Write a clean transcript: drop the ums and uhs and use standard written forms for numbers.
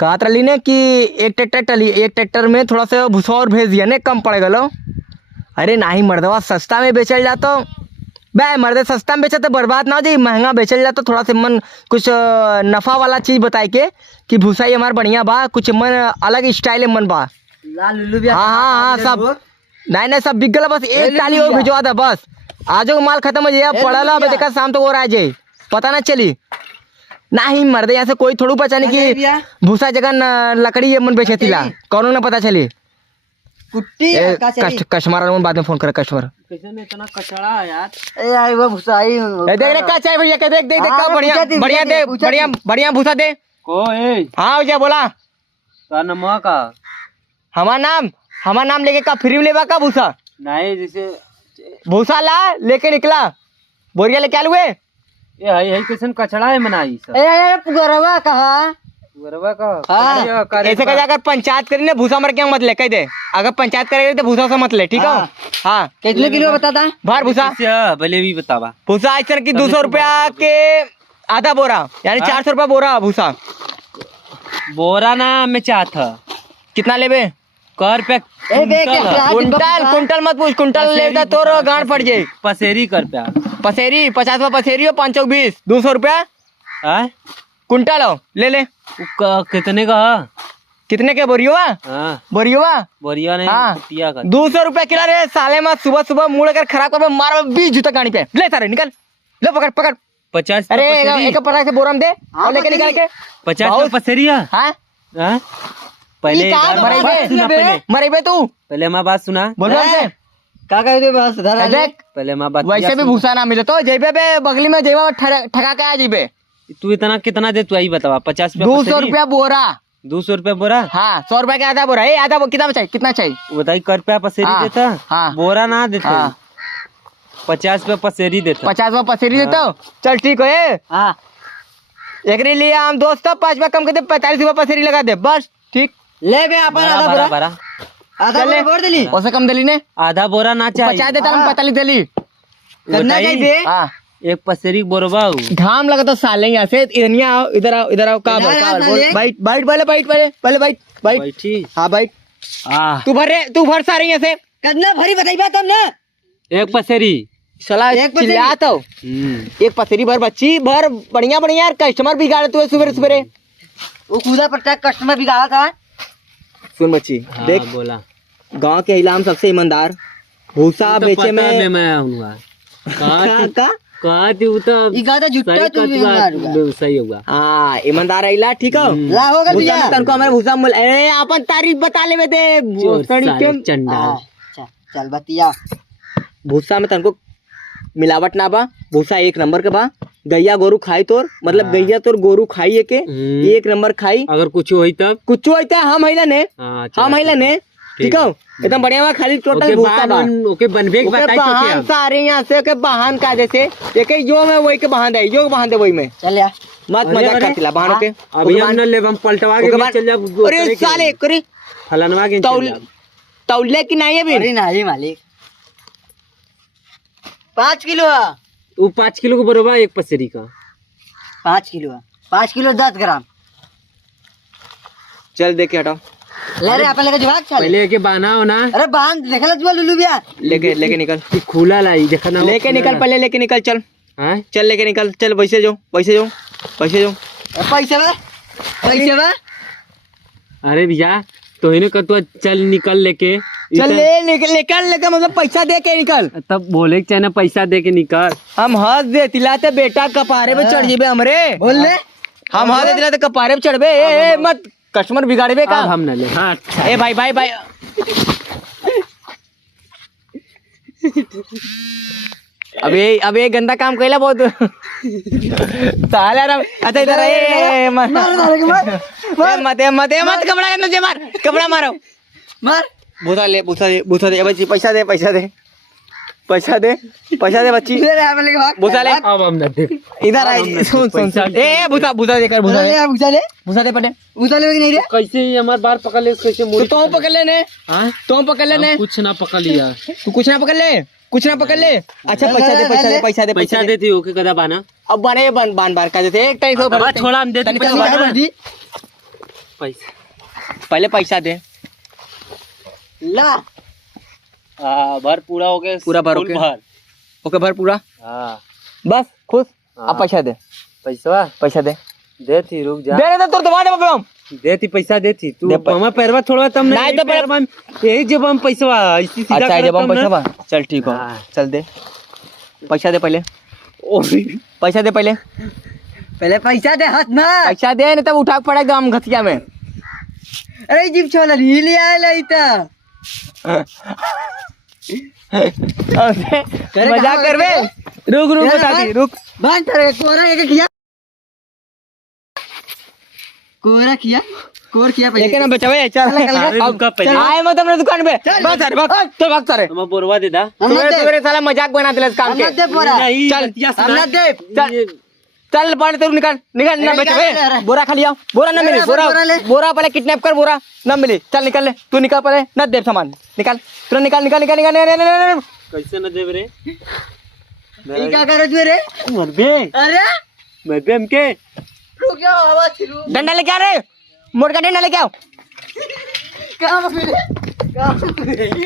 कहा रही ने कि एक ट्रैक्टर में थोड़ा सा भूसा और भेज दिया ने, कम पड़ गलो। अरे नहीं मर्दवा, सस्ता में बेचल जातो बे, मर्दे सस्ता में बेचा तो बर्बाद ना हो जाए, महंगा बेचल जातो थोड़ा सा मन कुछ नफा वाला चीज बताए के कि भूसा ये हमारा बढ़िया बा, कुछ मन अलग स्टाइल मन बा। हाँ सब नहीं सब बिक गला, बस एक टाली और भिजवा दे बस, आज माल खत्म हो जाए, पड़ा देखा शाम तो और आ जाए, पता ना चली। नहीं मर्दे यहाँ से कोई थोड़ी पहचानी कि भूसा जगह लकड़ी ये मन बेचे थिला, कौन ना पता चली। कस्टमर बाद में फोन करे, कस्टमर इतना कचड़ा यार, देख रे क्या चाहिए भैया, देख देख देख बढ़िया बढ़िया दे, बढ़िया बढ़िया भूसा दे। हाँ भैया बोला नमक का हमारा नाम लेके का फ्री में लेवा का भूसा नहीं, जैसे भूसा ला लेके निकला, बोरिया लेके आलू है ये है कैसन कचड़ा है मनाई सब। पुगरवा कहा ऐसे कहा अगर पंचायत करी ना भूसा मर क्या मत ले, कह दे अगर पंचायत करेगी तो भूसा से मत ले, ठीक है। हाँ कितने किलो बता था भार भूसा, पहले भी बतावा। भूसा ऐसा की 200 रुपया के आधा बोरा, यानी 400 रुपया बोरा भूसा। बोरा ना मैं चाहता कितना लेबे कर पे कुंटल मत पूछ, कुंटल ले तो गांड पड़ जाए। पसेरी कर पे पसेरी 50 पसेरी हो, 5 20 200 रुपया कुंटल हो, ले कितने का? कितने के बोरियोवा? बोरिया नहीं हाँ 200 रुपया किलो रे साले में, सुबह सुबह मुड़ कर खराब कर मार 20 जूता गाड़ी पे ले सारे निकल, ले पकड़ पकड़ 50। अरे एक पटाख से बोरा में दे और लेके निकाल के 50 पसेरिया। पहले मरेबे तू, पहले हमारी बात सुना, बोल क्या कहते बस देख, पहले हमारी बात वैसे भी भूसा ना मिले तो जेबे पे बगली में जेबा ठगा के आ जेबे। तू इतना कितना दे, तू यही बतावा। 50 200 रुपया बोरा। 200 रुपया बोरा? हाँ 100 रुपया का आधा बोरा है, आधा कितना चाहिए, कितना चाहिए बताइए। कर पे पसेरी देता, बोरा ना देता। 50 रुपया पसेरी देता, 50 रुपया पसेरी देता। चल ठीक है, एक लिए हम दोस्त 5 रुपया कम कर दे, 45 रुपया पसेरी लगा दे बस, ठीक ले बे अपन आधा बोरा, आधा बोरा दिली उससे कम दिली ने, आधा बोरा ना चाहिए 50 देता हम 45 दिली करना चाहिए। हाँ एक पसेरी बोरबा घाम लगा तो साले यहाँ से इधर आओ का बाइट बाइट पहले बाइट। हाँ बाइट तू भर सारे यहाँ से कितना भरी बताई बात हमने। एक पसेरी सला चिल्ला तो एक पसेरी भर बच्ची भर, बढ़िया बढ़िया कस्टमर बिगाड़े तू सुबह सुबह, वो कूदा पर कस्टमर बिगाड़ा था। सुन बच्ची देख, बोला गांव के इलाम सबसे ईमानदार, भूसा बेचे में मैं सही होगा। हाँ ईमानदार इला, ठीक है तनको हमारे भूसा मिल, अरे अपन तारीफ बता ले दे चंडाल। चल बतिया, भूसा में तनको मिलावट ना बा, भूसा 1 नंबर के बा। गैया गोरू खाई तोर, मतलब गैया तोर गोरू खाई के 1 नंबर खाई। अगर कुछ हुई तब कुछ होता है हम हैला ने, ठीक है एकदम बढ़िया बा। खाली टोटल भूसा बा ओके बनबे के बताई तो क्या सारे यहाँ से के बहान का जैसे एक जो में वही के बहान दे, जो बहान दे वही में चल यार मत मजाक करतिला बहान के। अभी हम न लेब, हम पलटवा के चल जा। अरे साले करी फलानवा के तौले की नहीं है भी। अरे नहीं मालिक 5 किलो है, वो 5 किलो को बरोबर एक पसेरी का 5 किलो है, 5 किलो 10 ग्राम। चल देख के हटाओ, ले रे अपन लेके जवाब चल पहले के बाना हो ना। अरे बांध देखला जुआ लुलू बिया, लेके निकल खुला लाई देखा ना, लेके निकल पहले, लेके निकल चल। हां चल लेके निकल, चल वैसे जाओ पैसे बा। अरे भैया तो इन्हें कतवा चल निकल लेके, चल निकल लेके मतलब पैसा दे के निकल। तब बोले के चाहे पैसा दे के निकल, हम हंस दे तिलाते बेटा कपारे पे चढ़ जेबे हमरे, बोल ले हम हंस दे तिलाते कपारे पे चढ़बे। ए मत कस्टमर बिगाड़बे का, हम न ले। हाँ ए भाई अब ये गंदा काम कैला बहुत साला। अच्छा इधर मत कपड़ा मारो मार। भूसा दे पैसा दे बच्ची, भूसा ले। अब हम न दे, इधर आ सुन ए भूसा दे पटे भूसा ले नहीं रे। कैसे हमार बार पकड़ ले, कैसे मोड़ तो पकड़ लेने। हां तो पकड़ लेने, कुछ ना पकड़ लिया तू, कुछ ना पकड़ ले। अच्छा पैसा दे देती ओके कदा बाना। अब बाने बान बार का देते एक टाइम छोड़ा हम देते पैसा पहले पैसा दे। ला भर पूरा हो गया, पूरा भर फुल ओके। भर। ओके भर पूरा, हाँ बस खुश। हाँ। अब पैसा दे, पैसा दे। देती रुक जा, दे दे तो दबा दे बबलम। देती पैसा देती तू दे हमें पैरवा छोड़वा तब नहीं तो पैरवा यही जब हम पैसा इसी सीधा अच्छा करत जब हम तब पैसा ना। बा, चल ठीक हो, हाँ। चल दे पैसा दे पहले, ओही, पैसा दे पहले, पहले पैसा दे हाथ में। पैसा दे नहीं तब उठा के पड़ेगा हम घटिया में। अरे जीप छोला ली आयल इता। मजाक कर बे, रुक रुक बताती रुक। बांध तेरे कोरा एक किया, कोरा किया, कोर किया लेकिन पहले। हम बचावे चल अरे रुका पहले। आए मत अपने दुकान पे, बस अरे बस तो भाग सारे। हमें बोरवा दे दा। हम सुबह दे, सुबह साला मजाक बना दिला इस काम हम के। दे बोरा, नहीं, चल, बतिया हम सुना। दे। चल चल बड़े तू निकाल निकाल ना अरे बचावे। निकाल ले, अरे। बोरा खा लिया, बोरा ना मिली, अरे बोरा बोरा ले। बोरा पहले किडनैप कर, बोरा ना मिली। चल निकाल ले, तू निकाल पहले, न दे सामान निकाल, तू निकाल निकाल निकाल निकाल निकाल। कैसे न देव रे ये क्या करो तू रे? मर बे, अरे मर बे हमके। रुक जाओ, आवाज छिलू। डंडा लेके आ रे, मोड़ का डंडा लेके आओ। कहां पे? कहां पे?